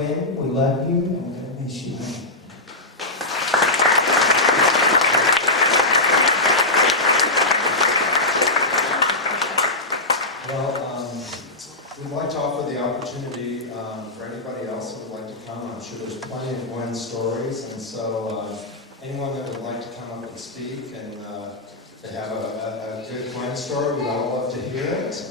Gwyn, we love you, and we're going to miss you. Well, we'd like to offer the opportunity for anybody else who would like to come. I'm sure there's plenty of Gwyn stories, and so anyone that would like to come up and speak and to have a good Gwyn story, we'd all love to hear it.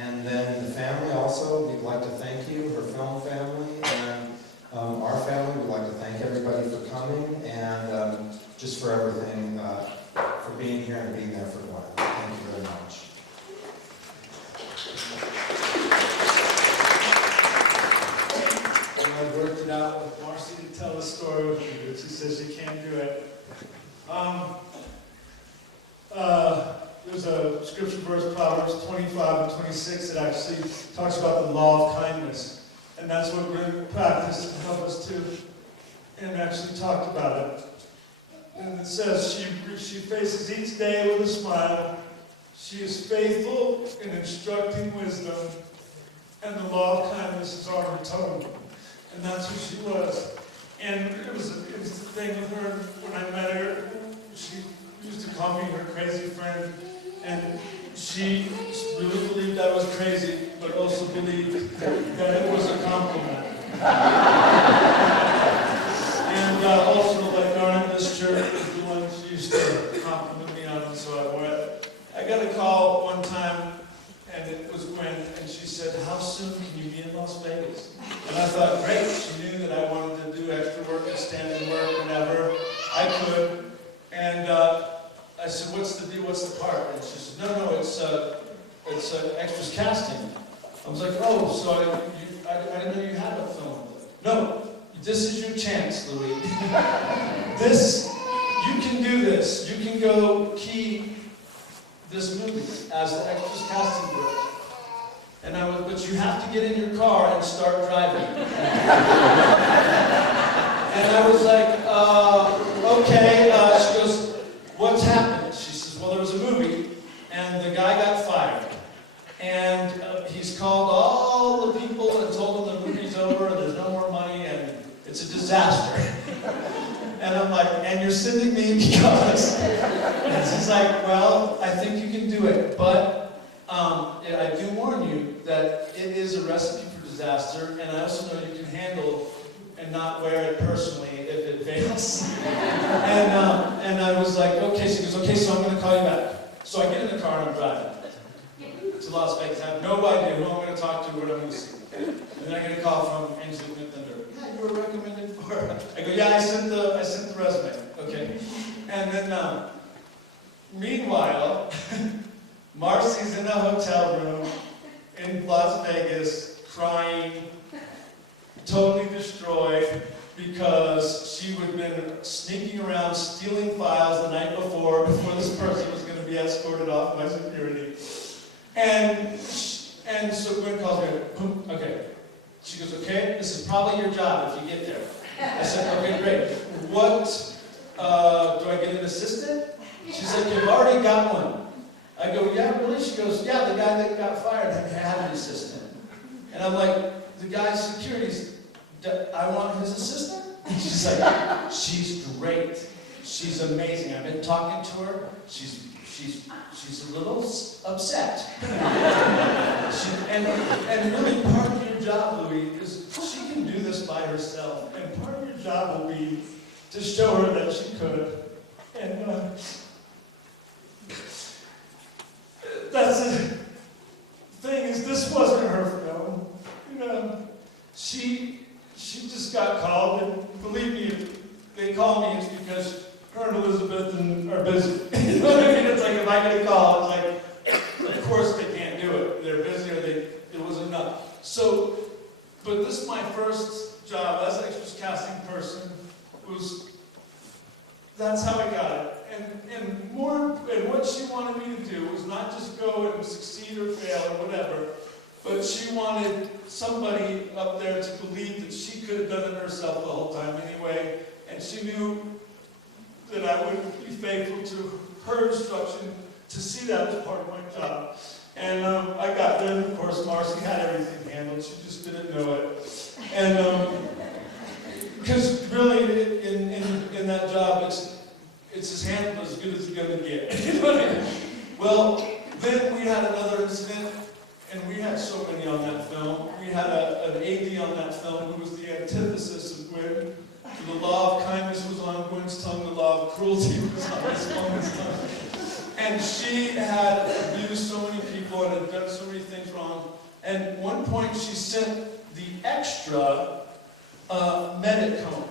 And then the family also, we'd like to thank you, her film family, and our family. We'd like to thank everybody for coming and just for everything, for being here and being there for Gwyn. Thank you very much. And I worked it out with Marcy to tell the story with you, but she says she can't do it. There's a scripture verse, Proverbs 25 and 26, that actually talks about the law of kindness. And that's what we're practiced to help us to, and actually talked about it. And it says, she faces each day with a smile. She is faithful in instructing wisdom, and the law of kindness is on her tongue. And that's who she was. And it was the thing with her, when I met her, she used to call me her crazy friend. And she really believed I was crazy, but also believed that it was a compliment. And also, like during this church was the one she used to compliment me on, and so I wore it. I got a call one time, and it was Gwyn, and she said, "How soon can you be in Las Vegas?" And I thought, great, she knew that I wanted to do extra work and stand-in work whenever I could. And I said, "What's the deal? What's the part?" And she said, "No, it's extras casting." I was like, "Oh, so I didn't know you had a film." "No, this is your chance, Louis. You can do this. You can go key this movie as the extras casting director." And but you have to get in your car and start driving. And I was like, okay. She goes, "What's happened?" She says, "Well, there was a movie, and the guy got fired. And he's called all the people and told them the movie's over, and there's no more money, and it's a disaster." And I'm like, "And you're sending me because..." And she's like, "Well, I think you can do it, but I do warn you that it is a recipe for disaster, and I also know you can handle and not wear it personally if it fails." And I was like, "Okay." She goes, "Okay, so I'm going to call you back." So I get in the car and I'm driving to Las Vegas. I have no idea who I'm going to talk to, what I'm going to see. And then I get a call from Angela Thunder. "Yeah, you were recommended for..." I go, "Yeah, I sent the resume." Okay. And then, meanwhile, Marcy's in a hotel room in Las Vegas, crying, totally destroyed, because she would have been sneaking around, stealing files the night before this person was going to be escorted off by security. And so Gwyn calls me, "Okay." She goes, "Okay, this is probably your job if you get there." I said, "Okay, great. What, do I get an assistant?" She said, "You've already got one." I go, "Yeah, really?" She goes, "Yeah, the guy that got fired had an assistant." And I'm like, "The guy's security's, I want his assistant?" She's like, "She's great. She's amazing. I've been talking to her. She's a little upset." And really part of your job, Louis, is she can do this by herself. And part of your job will be to show her that she could. And that's the thing, is this wasn't her film. You know, she just got called, and believe me, if they call me, it's because her and Elizabeth are busy. You know what I mean? It's like if I get a call, it's like, of course they can't do it. They're busy, or it wasn't enough. So, but this is my first job as an extras casting person. That's how I got it. And what she wanted me to do was not just go and succeed or fail or whatever, but she wanted somebody up there to believe that she could have done it herself the whole time anyway, and she knew that I would be faithful to her instruction to see that as part of my job. And I got there, and of course, Marcy had everything handled. She just didn't know it. And because really, in that job, it's as handled as good as you're going to get. You know what I mean? Well, then we had another incident, and we had so many on that film. We had an AD on that film who was the antithesis of Gwyn. The law of kindness was on Gwyn's tongue, the law of cruelty was on this woman's tongue. And she had abused so many people and had done so many things wrong. And at one point she sent the extra medic home.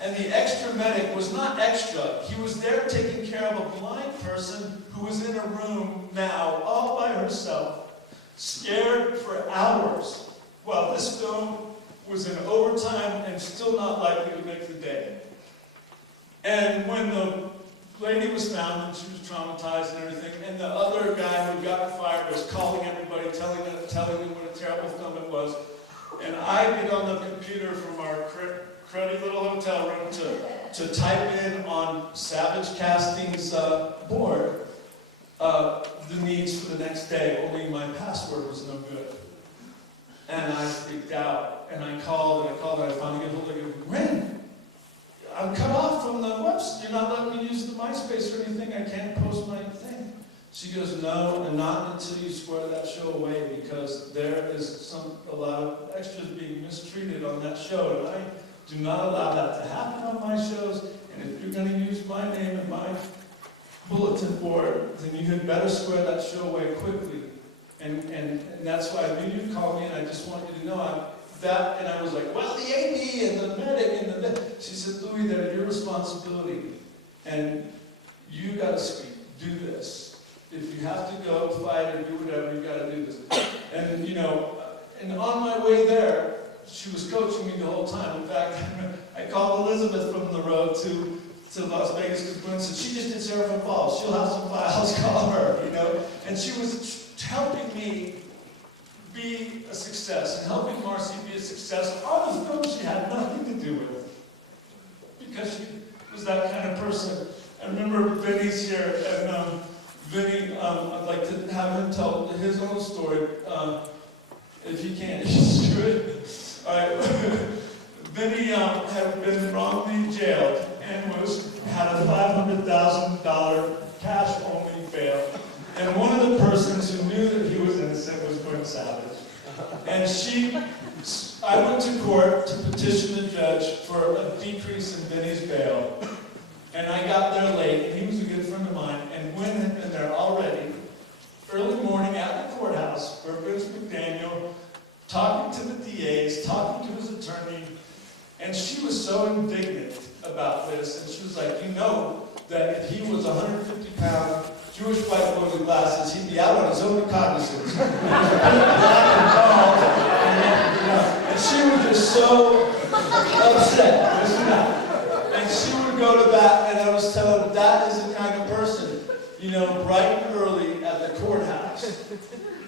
And the extra medic was not extra. He was there taking care of a blind person who was in a room now, all by herself, scared for hours, while this film was in overtime and still not likely to make the day. And when the lady was found and she was traumatized and everything, and the other guy who got fired was calling everybody, telling them what a terrible film it was, and I get on the computer from our cruddy little hotel room to type in on Savage Casting's board the needs for the next day, only my password was no good. And I freaked out, and I called, and I finally get hold of it. Gwyn, I'm cut off from the website. You're not letting me use the MySpace or anything. I can't post my thing. She goes, no, and not until you square that show away, because there is a lot of extras being mistreated on that show, and I do not allow that to happen on my shows. And if you're going to use my name and my bulletin board, then you had better square that show away quickly. And that's why I knew you'd call me, and I just want you to know that. And I was like, well, the AD and the medic and the. She said, Louis, they're your responsibility, and you got to do this. If you have to go fight or do whatever, you got to do this. And and on my way there, she was coaching me the whole time. In fact, I called Elizabeth from the road to Las Vegas because Gwyn said she just did Seraphim Falls. She'll have some files. Call her, And she was helping me be a success and helping Marcy be a success on this film she had nothing to do with, because she was that kind of person. I remember Vinny's here, and Vinny, I'd like to have him tell his own story, if he can. He's good. All right. Vinny had been wrongly jailed and had a $500,000 cash-only bail. And one of the persons who knew that he was innocent was Gwyn Savage. And I went to court to petition the judge for a decrease in Vinny's bail. And I got there late, and he was a good friend of mine, and Gwyn had been there already, early morning at the courthouse, for Vince McDaniel, talking to the DAs, talking to his attorney, and she was so indignant about this, and she was like, that if he was 150-pound Jewish white boy with glasses, he'd be out on his own recognizance. And she was just so upset, wasn't it? And she would go to bat, and I was telling her, that is the kind of person, bright and early at the courthouse.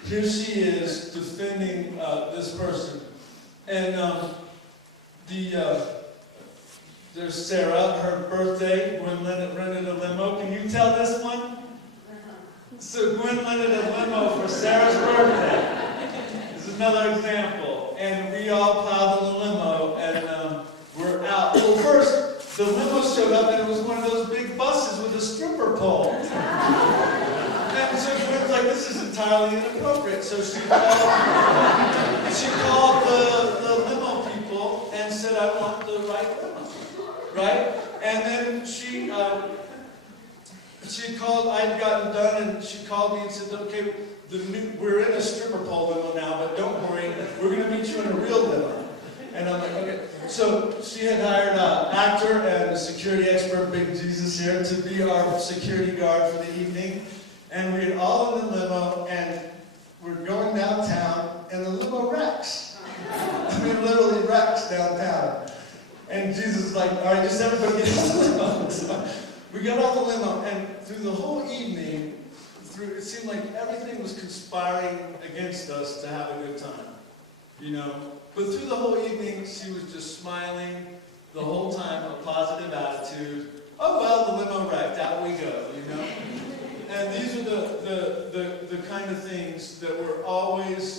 Here she is defending this person. And there's Sarah, her birthday. Gwyn rented a limo. Can you tell this one? So Gwyn rented a limo for Sarah's birthday. This is another example. And we all piled in the limo, and we're out. Well, first, the limo showed up, and it was one of those big buses with a stripper pole. And so Gwyn's like, this is entirely inappropriate. So she called the limo people and said, I want the right limo. Right? And then she called, I'd gotten done, and she called me and said, okay, we're in a stripper pole limo now, but don't worry, we're going to meet you in a real limo. And I'm like, okay. So she had hired an actor and a security expert, Big Jesus here, to be our security guard for the evening. And we were all in the limo, and we're going downtown, and the limo wrecks. I mean, literally wrecks downtown. And Jesus is like, all right, just everybody get out of the limo. So we got out of the limo, and through the whole evening, it seemed like everything was conspiring against us to have a good time, But through the whole evening, she was just smiling the whole time, a positive attitude. Oh, well, the limo wrecked, out we go, And these are the kind of things that were always